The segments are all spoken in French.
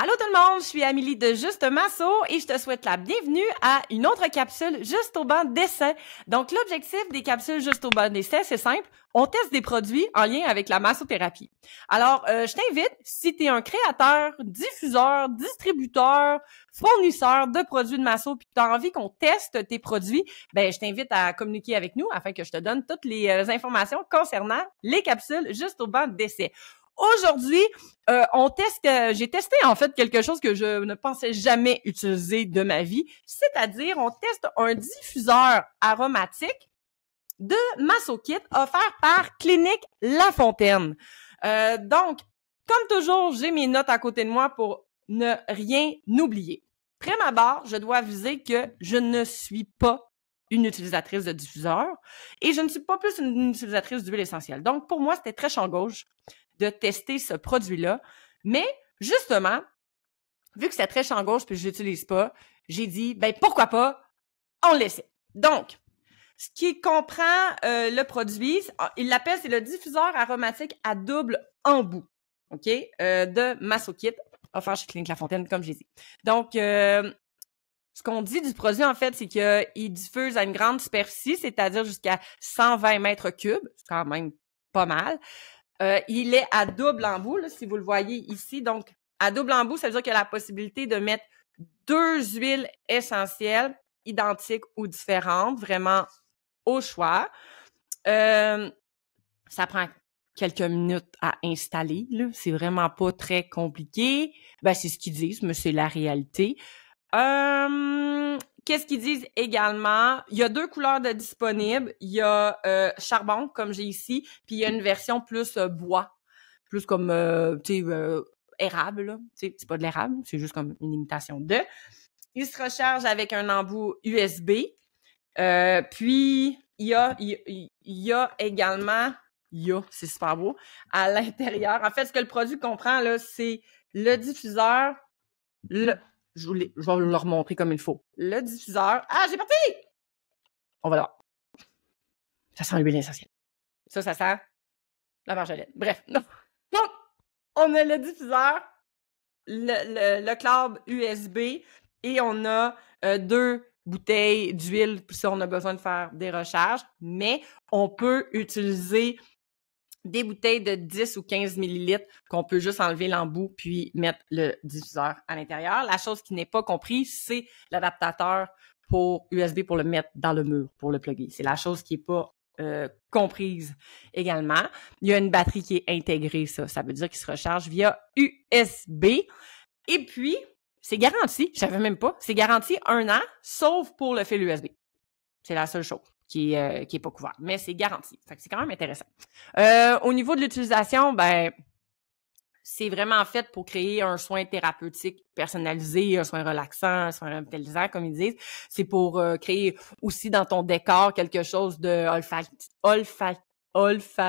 Allô tout le monde, je suis Amélie de Juste Masso et je te souhaite la bienvenue à une autre capsule Juste au banc d'essai. Donc l'objectif des capsules Juste au banc d'essai, c'est simple, on teste des produits en lien avec la massothérapie. Alors, je t'invite, si tu es un créateur, diffuseur, distributeur, fournisseur de produits de masso puis tu as envie qu'on teste tes produits, ben je t'invite à communiquer avec nous afin que je te donne toutes les informations concernant les capsules Juste au banc d'essai. Aujourd'hui, j'ai testé en fait quelque chose que je ne pensais jamais utiliser de ma vie, c'est-à-dire on teste un diffuseur aromatique de MassoKit offert par Clinique La Fontaine. Donc, comme toujours, j'ai mes notes à côté de moi pour ne rien oublier. Près ma barre, je dois aviser que je ne suis pas une utilisatrice de diffuseur et je ne suis pas plus une utilisatrice d'huile essentielle. Donc, pour moi, c'était très champ gauche de tester ce produit-là. Mais, justement, vu que c'est très champ gauche puis je l'utilise pas, j'ai dit, ben pourquoi pas, on l'essaie. Donc, ce qui comprend le produit, il l'appelle, c'est le diffuseur aromatique à double embout, OK, de MassoKit, offert chez Clinique La Fontaine, comme j'ai dit. Donc, ce qu'on dit du produit, en fait, c'est qu'il diffuse à une grande superficie, c'est-à-dire jusqu'à 120 mètres cubes. C'est quand même pas mal. Il est à double embout, là, si vous le voyez ici. Donc, à double embout, ça veut dire qu'il y a la possibilité de mettre 2 huiles essentielles identiques ou différentes, vraiment au choix. Ça prend quelques minutes à installer, là. C'est vraiment pas très compliqué. Ben, c'est ce qu'ils disent, mais c'est la réalité. Qu'est-ce qu'ils disent également? Il y a 2 couleurs de disponibles. Il y a charbon, comme j'ai ici, puis il y a une version plus bois, plus comme, tu sais, érable, là. Tu sais, c'est pas de l'érable, c'est juste comme une imitation de. Il se recharge avec un embout USB. Puis, il y a également, c'est super beau, à l'intérieur. En fait, ce que le produit comprend, là, c'est le diffuseur, je vais le remontrer comme il faut. Le diffuseur. Ah, j'ai parti! On va là. Ça sent l'huile essentielle. Ça sent la marjolaine. Bref. Donc, on a le diffuseur, le câble USB et on a 2 bouteilles d'huile si on a besoin de faire des recharges, mais on peut utiliser des bouteilles de 10 ou 15 millilitres qu'on peut juste enlever l'embout puis mettre le diffuseur à l'intérieur. La chose qui n'est pas comprise, c'est l'adaptateur pour USB pour le mettre dans le mur, pour le plugger. C'est la chose qui n'est pas comprise également. Il y a une batterie qui est intégrée, ça veut dire qu'il se recharge via USB. Et puis, c'est garanti, je savais même pas, c'est garanti 1 an, sauf pour le fil USB. C'est la seule chose qui est pas couverte, mais c'est garanti. Fait que c'est quand même intéressant. Au niveau de l'utilisation, ben, c'est vraiment fait pour créer un soin thérapeutique personnalisé, un soin relaxant, un soin revitalisant, comme ils disent. C'est pour créer aussi dans ton décor quelque chose de olfactif.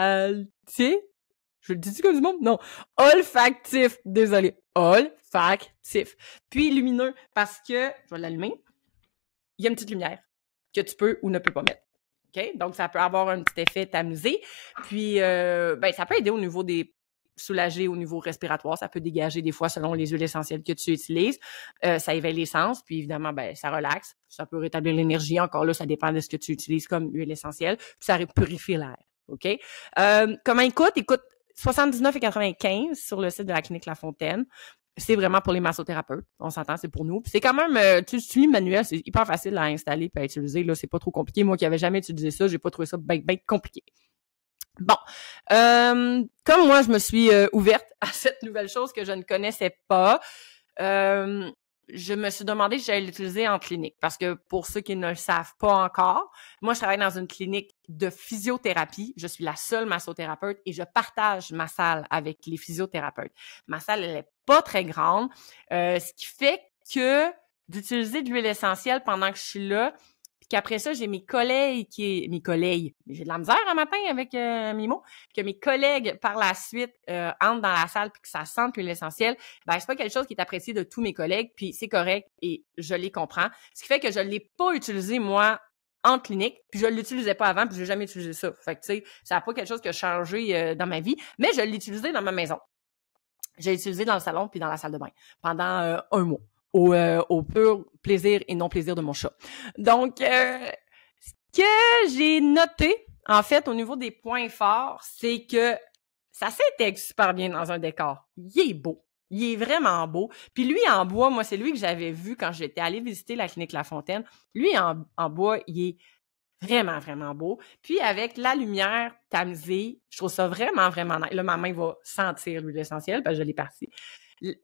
Je le dis comme du monde? Non. Olfactif. Désolé. Olfactif. Puis lumineux, parce que, je vais l'allumer, il y a une petite lumière que tu peux ou ne peux pas mettre. OK? Donc, ça peut avoir un petit effet tamisé. Puis, ben, ça peut aider au niveau des soulager au niveau respiratoire. Ça peut dégager des fois selon les huiles essentielles que tu utilises. Ça éveille les sens. Puis, évidemment, ben, ça relaxe. Ça peut rétablir l'énergie. Encore là, ça dépend de ce que tu utilises comme huile essentielle. Puis, ça purifie l'air. OK? Comment il coûte? Il coûte 79,95 sur le site de la Clinique La Fontaine. C'est vraiment pour les massothérapeutes. On s'entend, c'est pour nous. Puis c'est quand même, tu lis le manuel, c'est hyper facile à installer et à utiliser. Là, c'est pas trop compliqué. Moi qui n'avais jamais utilisé ça, j'ai pas trouvé ça bien compliqué. Bon. Comme moi, je me suis ouverte à cette nouvelle chose que je ne connaissais pas, je me suis demandé si j'allais l'utiliser en clinique. Parce que pour ceux qui ne le savent pas encore, moi, je travaille dans une clinique de physiothérapie. Je suis la seule massothérapeute et je partage ma salle avec les physiothérapeutes. Ma salle, elle est pas très grande, ce qui fait que d'utiliser de l'huile essentielle pendant que je suis là, puis qu'après ça, j'ai mes collègues j'ai de la misère un matin avec mes mots, que mes collègues par la suite entrent dans la salle puis que ça sente l'huile essentielle, ben c'est pas quelque chose qui est apprécié de tous mes collègues, puis c'est correct et je les comprends. Ce qui fait que je l'ai pas utilisé moi en clinique, puis je l'utilisais pas avant, puis j'ai jamais utilisé ça. Fait que tu sais, ça n'a pas quelque chose qui a changé dans ma vie, mais je l'ai utilisé dans ma maison. j'ai utilisé dans le salon puis dans la salle de bain pendant 1 mois, au pur plaisir et non plaisir de mon chat. Donc, ce que j'ai noté, en fait, au niveau des points forts, c'est que ça s'intègre super bien dans un décor. Il est beau. Il est vraiment beau. Puis lui, en bois, moi, c'est lui que j'avais vu quand j'étais allée visiter la clinique La Fontaine. Lui, en bois, il est vraiment, vraiment beau. Puis avec la lumière tamisée, je trouve ça vraiment, vraiment nice. Là, ma main va sentir l'huile essentielle parce que je l'ai partie.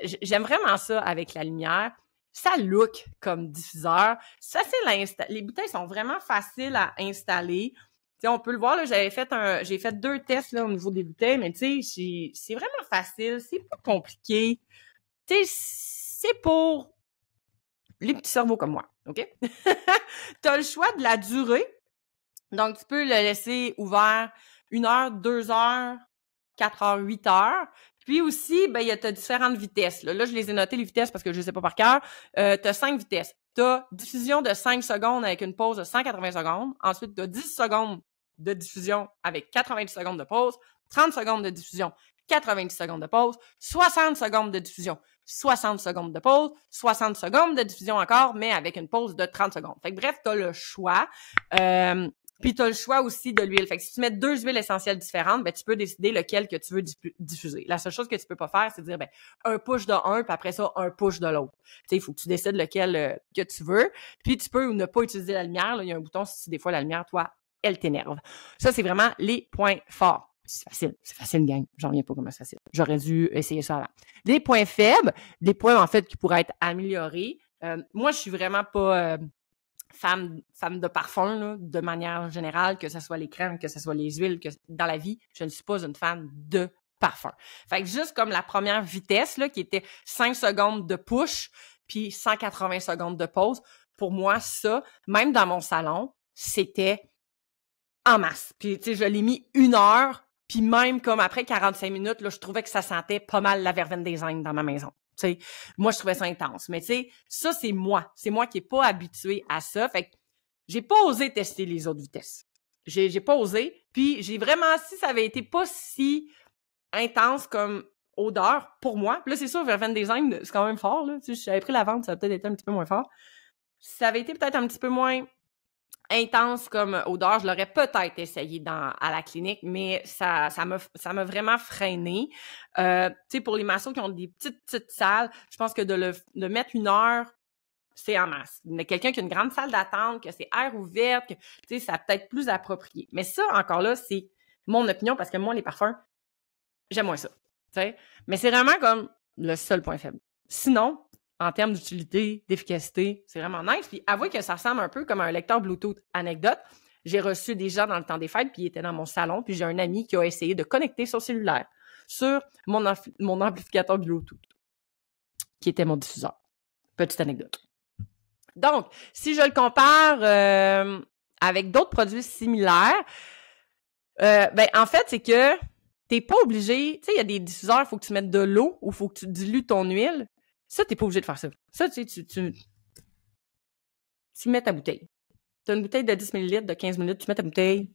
J'aime vraiment ça avec la lumière. Ça look comme diffuseur. C'est facile à installer. Les bouteilles sont vraiment faciles à installer. T'sais, on peut le voir, là, j'ai fait 2 tests là, au niveau des bouteilles, mais c'est vraiment facile, c'est pas compliqué. C'est pour les petits cerveaux comme moi, OK? Tu as le choix de la durée. Donc, tu peux le laisser ouvert 1 heure, 2 heures, 4 heures, 8 heures. Puis aussi, ben, tu as différentes vitesses. Là, je les ai notées, les vitesses, parce que je ne les sais pas par cœur. Tu as 5 vitesses. Tu as diffusion de 5 secondes avec une pause de 180 secondes. Ensuite, tu as 10 secondes de diffusion avec 90 secondes de pause. 30 secondes de diffusion, 90 secondes de pause. 60 secondes de diffusion, 60 secondes de pause. 60 secondes de diffusion encore, mais avec une pause de 30 secondes. Fait que bref, tu as le choix. Puis tu as le choix aussi de l'huile. Fait que si tu mets 2 huiles essentielles différentes, ben, tu peux décider lequel que tu veux diffuser. La seule chose que tu peux pas faire, c'est dire ben, un push de un, puis après ça, un push de l'autre. Tu sais, il faut que tu décides lequel que tu veux. Puis tu peux ou ne pas utiliser la lumière. Là. Il y a un bouton si des fois la lumière, toi, elle t'énerve. Ça, c'est vraiment les points forts. C'est facile, gang. J'en reviens pas comment c'est facile. J'aurais dû essayer ça avant. Des points faibles, des points en fait qui pourraient être améliorés. Moi, je suis vraiment pas... femme de parfum, là, de manière générale, que ce soit les crèmes, que ce soit les huiles, que dans la vie, je ne suis pas une fan de parfum. Fait que juste comme la première vitesse, là, qui était 5 secondes de push, puis 180 secondes de pause, pour moi, ça, même dans mon salon, c'était en masse. Puis, tu sais, je l'ai mis 1 heure, puis même comme après 45 minutes, là, je trouvais que ça sentait pas mal la verveine des Indes dans ma maison. T'sais, moi, je trouvais ça intense. Mais tu sais, ça, c'est moi. C'est moi qui n'ai pas habitué à ça. Fait que j'ai pas osé tester les autres vitesses. J'ai pas osé. Puis j'ai vraiment, si ça avait été pas si intense comme odeur pour moi, puis là, c'est sûr, Verveine des Indes, c'est quand même fort. Là. Si j'avais pris la vente, ça aurait peut-être été un petit peu moins fort. Si ça avait été peut-être un petit peu moins intense comme odeur, je l'aurais peut-être essayé à la clinique, mais ça m'a vraiment freinée. Tu sais, pour les massos qui ont des petites salles, je pense que de mettre 1 heure, c'est en masse. Mais quelqu'un qui a une grande salle d'attente, que c'est air ouverte, que, tu sais, ça peut être plus approprié. Mais ça, encore là, c'est mon opinion, parce que moi, les parfums, j'aime moins ça. T'sais. Mais c'est vraiment comme le seul point faible. Sinon, en termes d'utilité, d'efficacité, c'est vraiment nice. Puis avouez que ça ressemble un peu comme un lecteur Bluetooth. Anecdote, j'ai reçu des gens dans le temps des fêtes, puis ils étaient dans mon salon, puis j'ai un ami qui a essayé de connecter son cellulaire sur mon amplificateur Bluetooth, qui était mon diffuseur. Petite anecdote. Donc, si je le compare avec d'autres produits similaires, ben en fait, c'est que t'es pas obligé... Tu sais, il y a des diffuseurs, il faut que tu mettes de l'eau ou il faut que tu dilues ton huile. Ça, t'es pas obligé de faire ça. Ça, tu sais, tu mets ta bouteille. Tu as une bouteille de 10 ml, de 15 minutes, tu mets ta bouteille.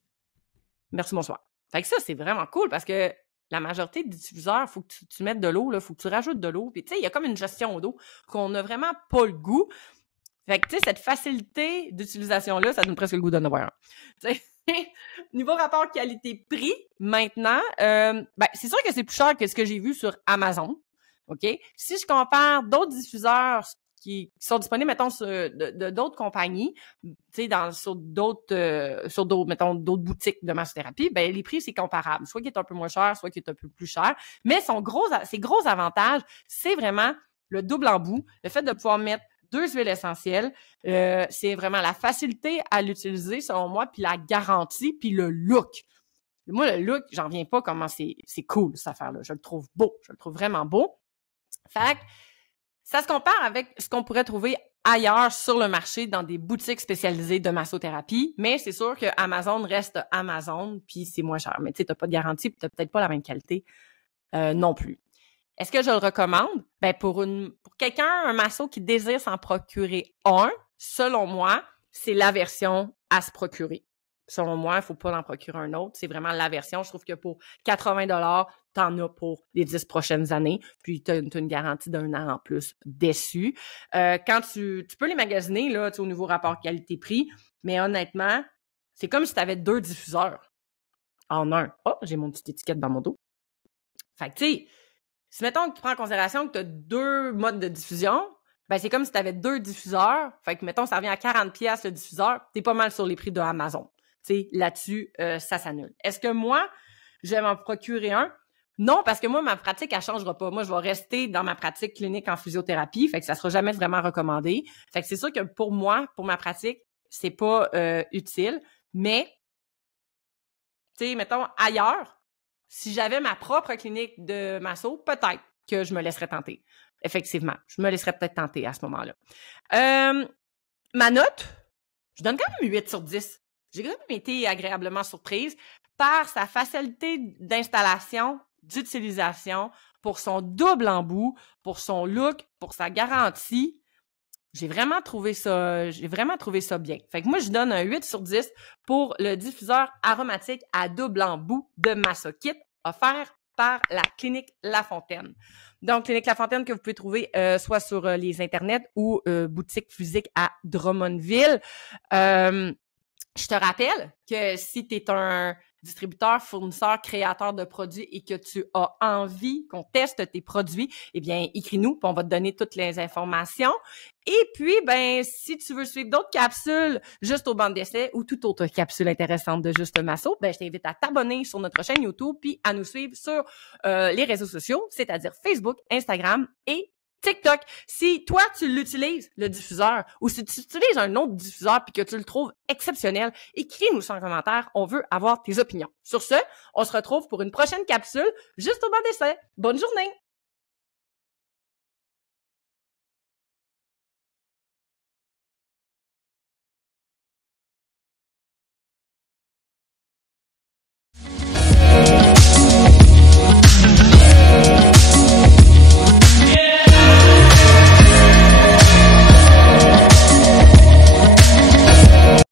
Merci, bonsoir. Fait que ça, c'est vraiment cool parce que la majorité des diffuseurs, il faut que tu mettes de l'eau, il faut que tu rajoutes de l'eau. Puis, tu sais, il y a comme une gestion d'eau qu'on n'a vraiment pas le goût. Fait que, tu sais, cette facilité d'utilisation-là, ça donne presque le goût d'en avoir un. Niveau rapport qualité-prix, maintenant, ben, c'est sûr que c'est plus cher que ce que j'ai vu sur Amazon. OK? Si je compare d'autres diffuseurs qui sont disponibles, mettons, de d'autres compagnies, tu sais, sur d'autres, mettons, d'autres boutiques de massothérapie, ben les prix, c'est comparable. Soit qui est un peu moins cher, soit qui est un peu plus cher. Mais ses gros avantages, c'est vraiment le double embout, le fait de pouvoir mettre 2 huiles essentielles, c'est vraiment la facilité à l'utiliser, selon moi, puis la garantie, puis le look. Moi, le look, j'en reviens pas comment c'est cool, cette affaire-là. Je le trouve beau. Je le trouve vraiment beau. Fait que ça se compare avec ce qu'on pourrait trouver ailleurs sur le marché dans des boutiques spécialisées de massothérapie, mais c'est sûr que Amazon reste Amazon, puis c'est moins cher. Mais tu sais, t'as pas de garantie, puis t'as peut-être pas la même qualité non plus. Est-ce que je le recommande? Ben pour quelqu'un, un masso qui désire s'en procurer un, selon moi, c'est la version à se procurer. selon moi, il ne faut pas en procurer un autre. C'est vraiment la version. Je trouve que pour 80 $, tu en as pour les 10 prochaines années. Puis, tu as une garantie d'1 an en plus dessus. Quand tu peux les magasiner là, au niveau rapport qualité-prix, mais honnêtement, c'est comme si tu avais 2 diffuseurs en un. Oh, j'ai mon petite étiquette dans mon dos. Fait que, tu sais, si mettons que tu prends en considération que tu as 2 modes de diffusion, ben c'est comme si tu avais 2 diffuseurs. Fait que, mettons, ça revient à 40$ le diffuseur. Tu es pas mal sur les prix de Amazon. Tu sais, là-dessus, ça s'annule. Est-ce que moi, je vais m'en procurer un? Non, parce que moi, ma pratique, elle ne changera pas. Moi, je vais rester dans ma pratique clinique en physiothérapie. Fait que ça ne sera jamais vraiment recommandé. Fait que c'est sûr que pour moi, pour ma pratique, c'est pas utile. Mais, tu sais, mettons, ailleurs, si j'avais ma propre clinique de masso, peut-être que je me laisserais tenter. Effectivement, je me laisserais peut-être tenter à ce moment-là. Ma note, je donne quand même 8 sur 10. J'ai quand même été agréablement surprise par sa facilité d'installation, d'utilisation, pour son double embout, pour son look, pour sa garantie. J'ai vraiment trouvé ça bien. Fait que moi, je donne un 8 sur 10 pour le diffuseur aromatique à double embout de Massokit offert par la Clinique La Fontaine. Donc, Clinique La Fontaine que vous pouvez trouver soit sur les internets ou boutique physique à Drummondville. Je te rappelle que si tu es un distributeur, fournisseur, créateur de produits et que tu as envie qu'on teste tes produits, eh bien, écris-nous, puis on va te donner toutes les informations. Et puis, ben, si tu veux suivre d'autres capsules juste au banc d'essai ou toute autre capsule intéressante de Juste Masso, ben, je t'invite à t'abonner sur notre chaîne YouTube puis à nous suivre sur les réseaux sociaux, c'est-à-dire Facebook, Instagram et TikTok. Si toi, tu l'utilises, le diffuseur, ou si tu utilises un autre diffuseur puis que tu le trouves exceptionnel, écris-nous ça en commentaire. On veut avoir tes opinions. Sur ce, on se retrouve pour une prochaine capsule juste au banc d'essai. Bonne journée!